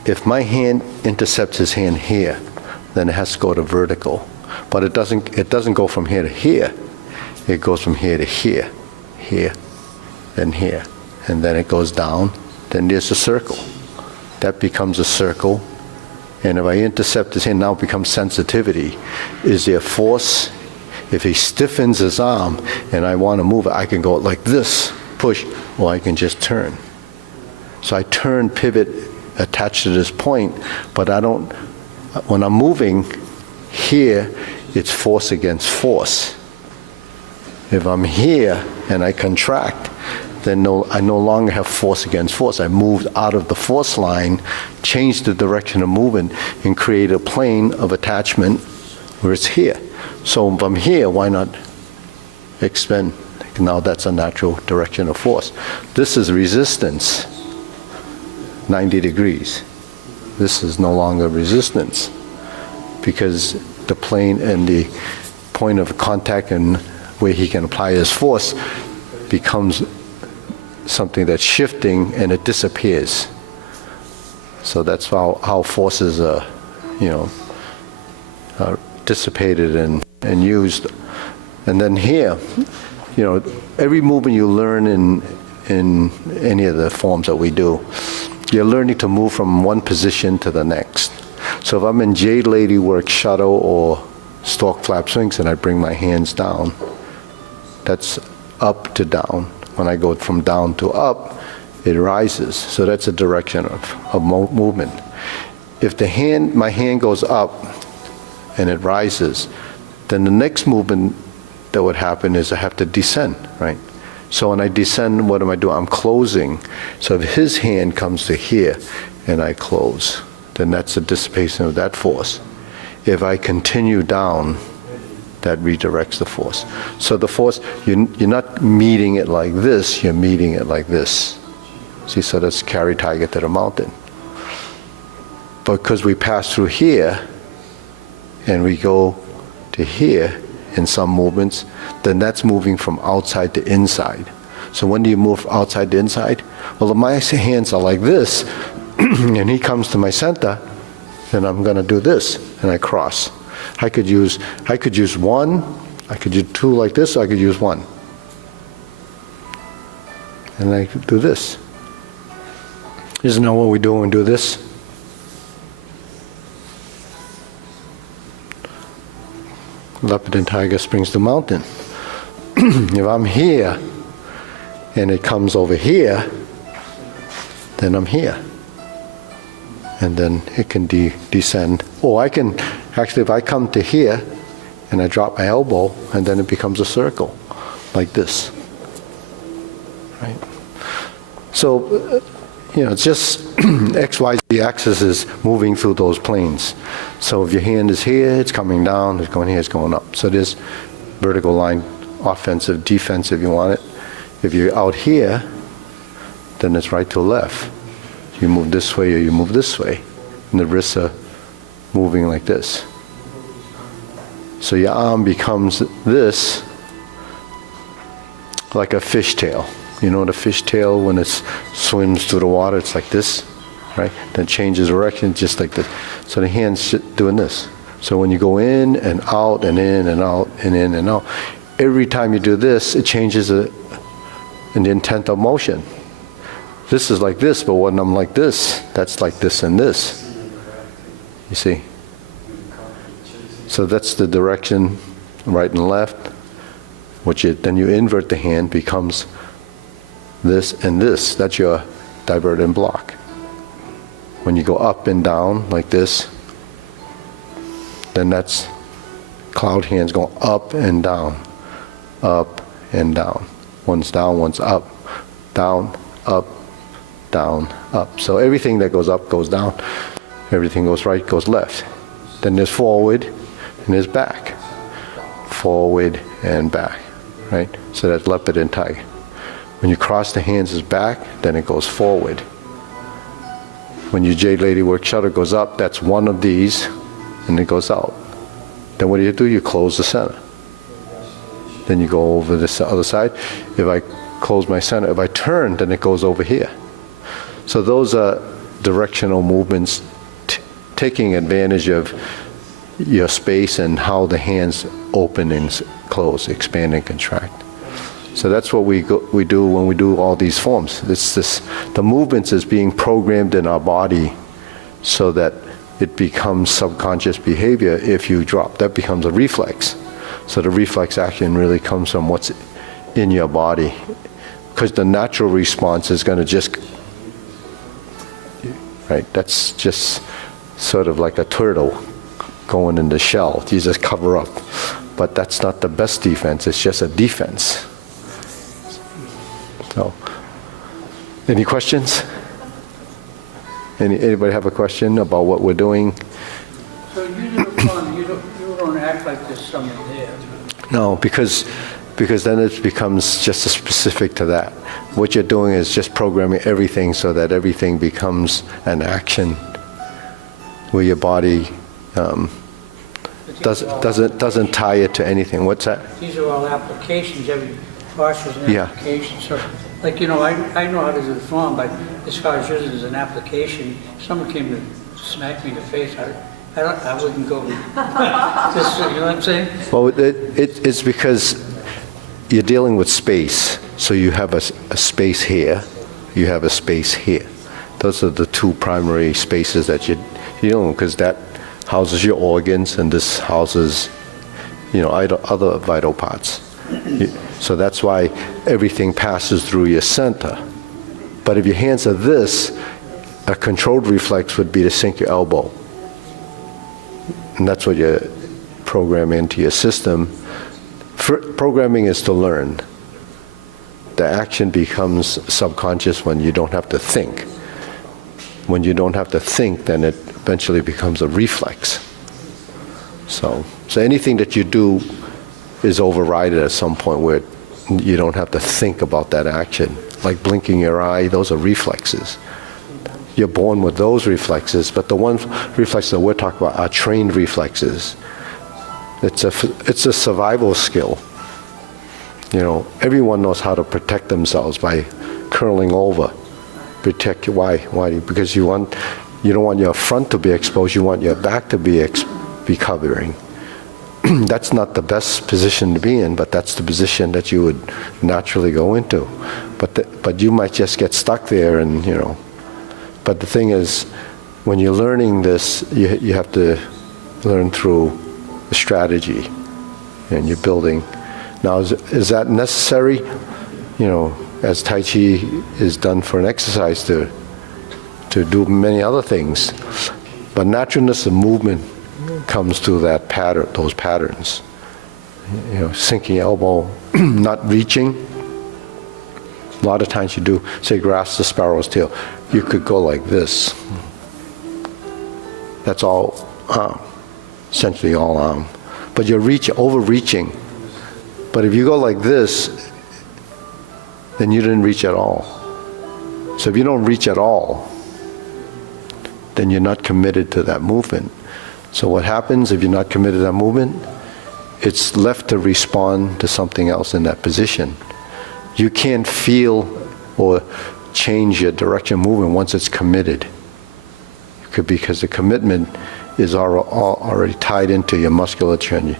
If my hand intercepts his hand here, then it has to go to vertical. But it doesn't go from here to here. It goes from here to here, here, then here. And then it goes down, then there's a circle. That becomes a circle. And if I intercept his hand, now it becomes sensitivity. Is there force? If he stiffens his arm and I want to move it, I can go like this, push, or I can just turn. So I turn, pivot, attached to this point, but I don't, when I'm moving here, it's force against force. If I'm here and I contract, then I no longer have force against force. I moved out of the force line, changed the direction of movement, and created a plane of attachment where it's here. So if I'm here, why not expand? Now that's a natural direction of force. This is resistance, 90 degrees. This is no longer resistance because the plane and the point of contact and where he can apply his force becomes something that's shifting and it disappears. So that's how forces are, are dissipated and used. And then here, every movement you learn in any of the forms that we do, you're learning to move from one position to the next. So if I'm in Jade Lady work shuttle or stork flap swings and I bring my hands down, that's up to down. When I go from down to up, it rises. So that's a direction of movement. If my hand goes up and it rises, then the next movement that would happen is I have to descend, right? So when I descend, what am I doing? I'm closing. So if his hand comes to here and I close, then that's a dissipation of that force. If I continue down, that redirects the force. So the force, you're not meeting it like this, you're meeting it like this. See, so that's carry tiger to the mountain. But because we pass through here, and we go to here in some movements, then that's moving from outside to inside. So when do you move outside to inside? Well, if my hands are like this, and he comes to my center, then I'm going to do this, and I cross. I could use one, I could do two like this, or I could use one. And I could do this. Isn't that what we do when we do this? Leopard and tiger springs the mountain. If I'm here, and it comes over here, then I'm here. And then it can descend. Or I can, actually if I come to here, and I drop my elbow, and then it becomes a circle, like this. Right? So, it's just XYZ axis is moving through those planes. So if your hand is here, it's coming down, it's going here, it's going up. So this vertical line, offensive, defensive, you want it. If you're out here, then it's right to left. You move this way or you move this way. And the wrists are moving like this. So your arm becomes this, like a fishtail. You know the fishtail, when it swims through the water, it's like this, right? Then changes direction, just like this. So the hand's doing this. So when you go in and out and in and out and in and out, every time you do this, it changes in the intent of motion. This is like this, but when I'm like this, that's like this and this. You see? So that's the direction, right and left, then you invert the hand, becomes this and this. That's your divert and block. When you go up and down like this, then that's cloud hands going up and down, up and down. One's down, one's up, down, up, down, up. So everything that goes up goes down. Everything goes right goes left. Then there's forward and there's back. Forward and back, right? So that's leopard and tiger. When you cross the hands is back, then it goes forward. When your Jade Lady work shuttle goes up, that's one of these, and it goes out. Then what do? You close the center. Then you go over this other side. If I close my center, if I turn, then it goes over here. So those are directional movements, taking advantage of your space and how the hands open and close, expand and contract. So that's what we do when we do all these forms. The movements is being programmed in our body so that it becomes subconscious behavior. If you drop, that becomes a reflex. So the reflex action really comes from what's in your body. Because the natural response is going to just, right, that's just sort of like a turtle going in the shell. You just cover up. But that's not the best defense, it's just a defense. So, any questions? Anybody have a question about what we're doing? So you do the fun, you don't act like there's someone there. No, because then it becomes just specific to that. What you're doing is just programming everything so that everything becomes an action where your body doesn't tie it to anything. What's that? These are all applications, every posture is an application. So, like, I know how to do the form, but as far as yours is an application, if someone came to smack me in the face, I wouldn't go, you know what I'm saying? Well, it's because you're dealing with space. So you have a space here, you have a space here. Those are the two primary spaces that you're dealing with, because that houses your organs and this houses, other vital parts. So that's why everything passes through your center. But if your hands are this, a controlled reflex would be to sink your elbow. And that's what you program into your system. Programming is to learn. The action becomes subconscious when you don't have to think. When you don't have to think, then it eventually becomes a reflex. So anything that you do is overridden at some point where you don't have to think about that action. Like blinking your eye, those are reflexes. You're born with those reflexes, but the one reflex that we're talking about are trained reflexes. It's a survival skill. Everyone knows how to protect themselves by curling over. Protect. Why? Because you don't want your front to be exposed. You want your back to be covering. That's not the best position to be in, but that's the position that you would naturally go into. But you might just get stuck there, and But the thing is, when you're learning this, you have to learn through a strategy, and you're building. Now, is that necessary? As Tai Chi is done for an exercise to do many other things, but naturalness of movement comes through that pattern, those patterns. sinking elbow, not reaching. A lot of times you do, say, grasp the sparrow's tail. You could go like this. That's all, essentially all arm. But you're overreaching. But if you go like this, then you didn't reach at all. So if you don't reach at all, then you're not committed to that movement. So what happens if you're not committed to that movement? It's left to respond to something else in that position. You can't feel or change your direction of movement once it's committed. Because the commitment is already tied into your musculature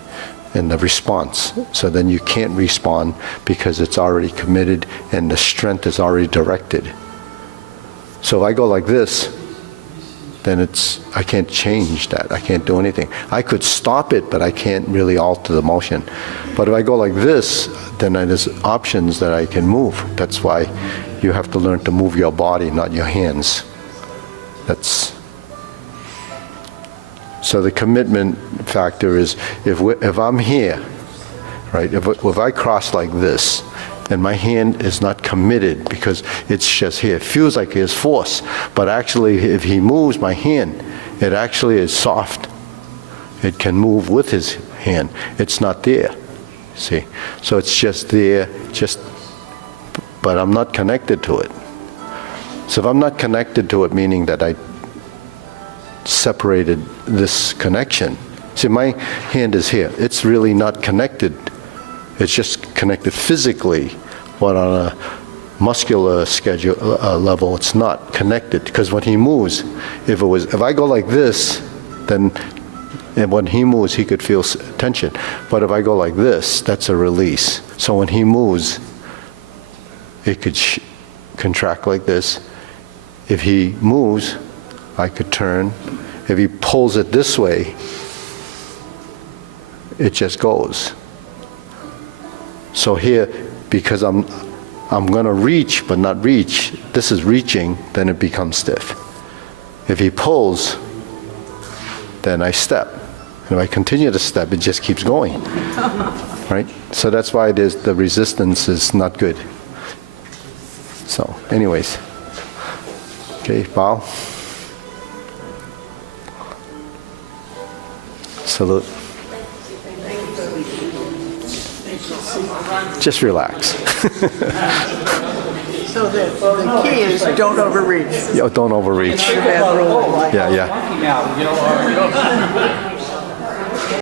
and the response. So then you can't respond because it's already committed and the strength is already directed. So if I go like this, then I can't change that. I can't do anything. I could stop it, but I can't really alter the motion. But if I go like this, then there's options that I can move. That's why you have to learn to move your body, not your hands. So the commitment factor is if I'm here, right? If I cross like this, and my hand is not committed because it's just here. It feels like there's force, but actually if he moves my hand, it actually is soft. It can move with his hand. It's not there, see? So it's just there, but I'm not connected to it. So if I'm not connected to it, meaning that I separated this connection. See, my hand is here. It's really not connected. It's just connected physically, but on a muscular level, it's not connected. Because when he moves, if I go like this, then when he moves, he could feel tension. But if I go like this, that's a release. So when he moves, it could contract like this. If he moves, I could turn. If he pulls it this way, it just goes. So here, because I'm going to reach but not reach, this is reaching, then it becomes stiff. If he pulls, then I step. And if I continue to step, it just keeps going. Right? So that's why the resistance is not good. So, anyways. Okay, bow. Salute. Just relax. So the key is don't overreach. Don't overreach. Bad rule. Yeah. Monkey now,